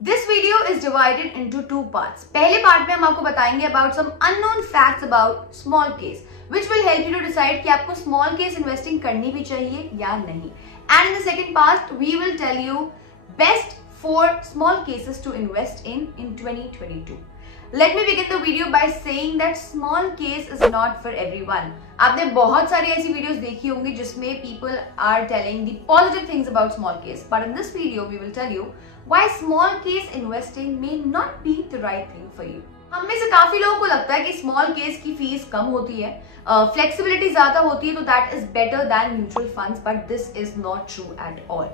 This video is divided into two parts. पहले part में हम आपको बताएंगे about some unknown facts about small case, which will help you to decide कि आपको small case investing करनी भी चाहिए या नहीं. And in the second part, we will tell you best 4 small cases to invest in 2022. Let me begin the video by saying that small case is not for everyone. आपने बहुत सारी ऐसी videos देखी होंगी जिसमें people are telling the positive things about small case, but in this video we will tell you why small case investing may not be the right thing for you. हम में से काफी लोगों को लगता है कि स्मॉल केस की फीस कम होती है, फ्लेक्सिबिलिटी ज्यादा होती है, तो that is better than mutual funds, but this is not true at all.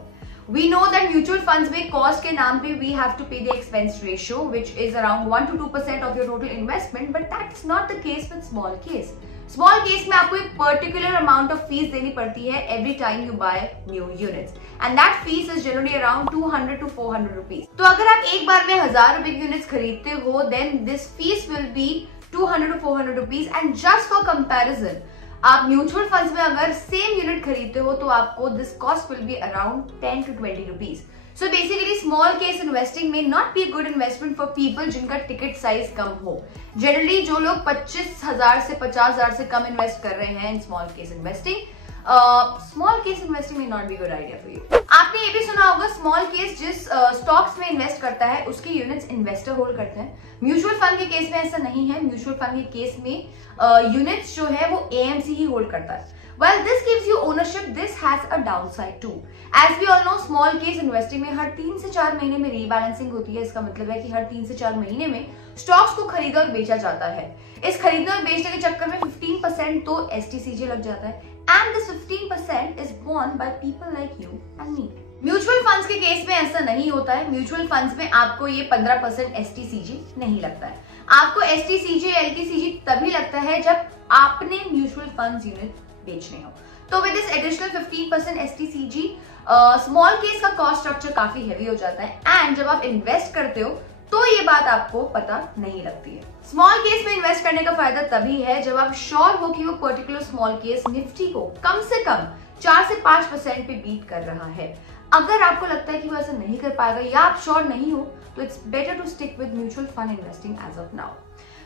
We know that mutual funds में cost के नाम पे we have to pay the expense ratio, which is around 1 to 2% of your total investment, but that's not the case with small case. Small case में आपको एक particular amount of fees देनी पड़ती है every time you buy new units, and that fees is generally around 200 to 400 rupees. तो अगर आप एक बार में 1000 रुपए की यूनिट्स खरीदते हो, then this fees will be 200 to 400 rupees, and just for comparison, आप म्यूचुअल फंड्स में अगर सेम यूनिट खरीदते हो तो आपको this cost will be around 10 to 20 rupees. So basically small case investing में not be good investment for people जिनका ticket size कम हो. जनरली जो लोग 25,000 से 50,000 से कम इन्वेस्ट कर रहे हैं in small case investing, small case investing में not be good idea for you. आपने ये भी सुना होगा स्मॉल केस जिस स्टॉक्स में इन्वेस्ट करता है उसके यूनिट्स इन्वेस्टर होल्ड करते हैं. म्यूचुअल फंड के केस में ऐसा नहीं है. म्यूचुअल फंड के केस में यूनिट्स जो है वो एएमसी ही होल्ड करता है. While this gives you ownership, this has a downside too. As we all know, small case investing में हर 3 से 4 महीने में रीबैलेंसिंग होती है. इसका मतलब है कि हर 3 से 4 महीने में स्टॉक्स को खरीदा और बेचा जाता है. इस खरीदने और बेचने के चक्कर में 15% तो STCG लग जाता है, and this 15% is borne by people like you and me. Mutual funds के केस में ऐसा नहीं होता है. म्यूचुअल फंड्स में आपको ये 15% STCG नहीं लगता है. आपको STCG LTCG तभी लगता है जब आपने म्यूचुअल फंड्स यूनिट बेचने हो. तो with this additional 15% STCG small case का कॉस्ट स्ट्रक्चर काफी हैवी हो जाता है, एंड जब आप इन्वेस्ट करते हो तो ये बात आपको पता नहीं लगती है. स्मॉल केस में इन्वेस्ट करने का फायदा तभी है जब आप श्योर हो कि वो पर्टिकुलर स्मॉल केस निफ्टी को कम से कम 4 से 5% पे बीट कर रहा है. अगर आपको लगता है कि वो ऐसा नहीं कर पाएगा या आप श्योर नहीं हो, तो it's better to stick with mutual fund investing as of now.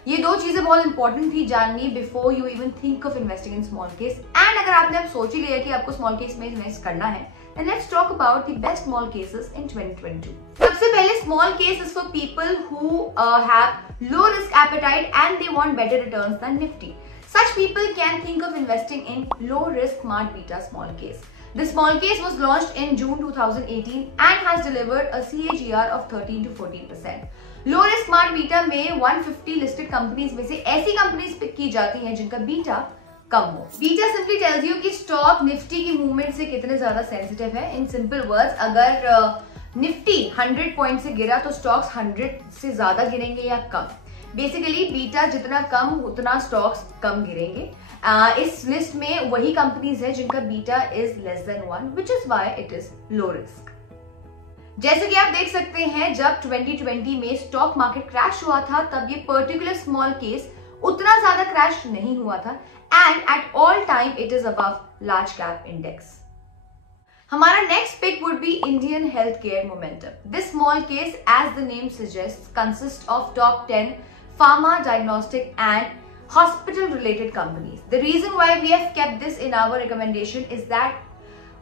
ये 2 चीजें बहुत इंपॉर्टेंट थी जाननी before you even think of investing in small case. And अगर आपने अब सोच ही लिया कि आपको स्मॉल केस में इन्वेस्ट करना है, then let's talk about the best small cases in 2022. सबसे पहले small case is for people who have low risk appetite and they want better returns than Nifty. Such people can think of investing in low risk smart beta small case. The small case was launched in June 2018 and has delivered a CAGR of 13 to 14%. Low risk smart beta में 150 listed companies में से ऐसी companies pick की जाती हैं जिनका beta कम हो. Beta simply tells you कि स्टॉक निफ्टी की मूवमेंट से कितने ज्यादा सेंसिटिव है. इन सिंपल वर्ड्स, अगर निफ्टी 100 पॉइंट से गिरा तो स्टॉक्स 100 से ज्यादा गिरेंगे या कम. बेसिकली बीटा जितना कम उतना स्टॉक्स कम गिरेंगे. इस लिस्ट में वही कंपनीज है जिनका beta is less than 1, which is why it is low risk. जैसे कि आप देख सकते हैं, जब 2020 में स्टॉक मार्केट क्रैश हुआ था तब ये पर्टिकुलर स्मॉल केस उतना ज्यादा क्रैश नहीं हुआ था, and at all time it is above large cap index. हमारा next pick would be Indian Healthcare Momentum. This small case, as the name suggests, consists of top 10 pharma, diagnostic and hospital related companies. The reason why we have kept this in our recommendation is that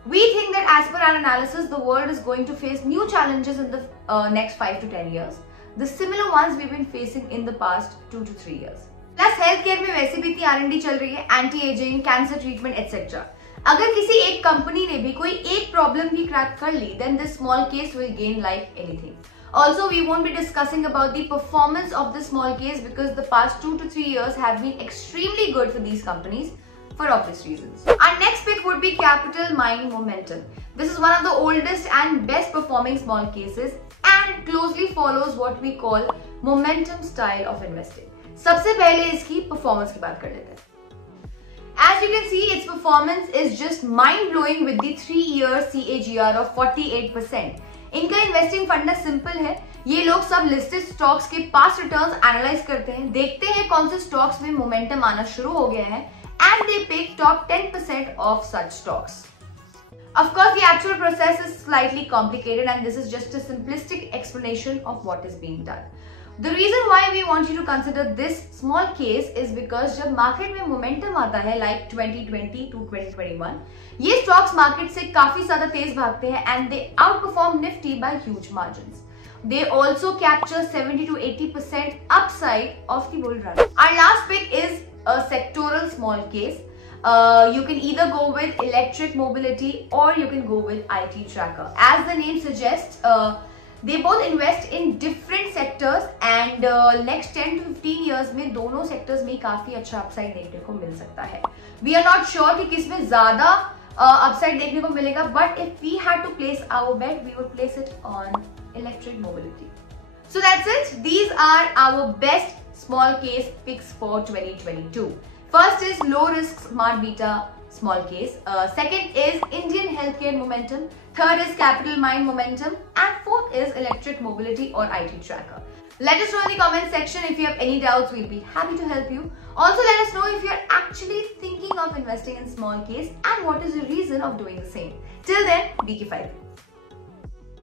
we think that as per our analysis, the world is going to face new challenges in the next 5 to 10 years. The similar ones we've been facing in the past 2 to 3 years. Plus health care में वैसे भी इतनी R&D चल रही है, anti ageing, cancer treatment etcetera. अगर किसी एक कंपनी ने भी कोई एक प्रॉब्लम भी क्रैक कर ली, then this small case will gain like anything. Also, we won't be discussing about the performance of the small case because the past 2 to 3 years have been extremely good for these companies for obvious reasons. Our next pick would be Capital Mind Momentum. This is one of the oldest and best performing small cases and closely follows what we call momentum style of investing. सबसे पहले इसकी performance की बात कर लेते हैं. As you can see, its performance is just mind-blowing with the 3-year CAGR of 48%. इनका investing फंडा सिंपल है. ये लोग सब लिस्टेड स्टॉक्स के पास्ट रिटर्न्स एनालाइज करते हैं, देखते हैं कौन से स्टॉक्स में मोमेंटम आना शुरू हो गया है, and they pick top 10% of such stocks. Of course, the actual process is slightly complicated and this is just a simplistic explanation of what is being done. The reason why we want you to consider this small case is because जब market में momentum आता है like 2020 to 2021, ये stocks market से काफी ज्यादा तेज भागते हैं and they outperform Nifty by huge margins. They also capture 70 to 80% upside of the bull run. Our last pick is a sectoral small case. You can either go with electric mobility or you can go with IT tracker. As the name suggests, they both invest in different sectors and next 10 to 15 years में दोनों sectors में काफी अच्छा upside देखने को मिल सकता है. We are not sure कि किसमें ज्यादा upside देखने को मिलेगा, but if we had to place our bet, we would place it on electric mobility. So that's it. These are our best small case picks for 2022. First is low risk smart beta small case. Second is Indian healthcare momentum. Third is capital mind momentum. And fourth is electric mobility or IT tracker. Let us know in the comment section if you have any doubts. We'll be happy to help you. Also, let us know if you're actually thinking of investing in small case and what is the reason of doing the same. Till then, be keep fighting.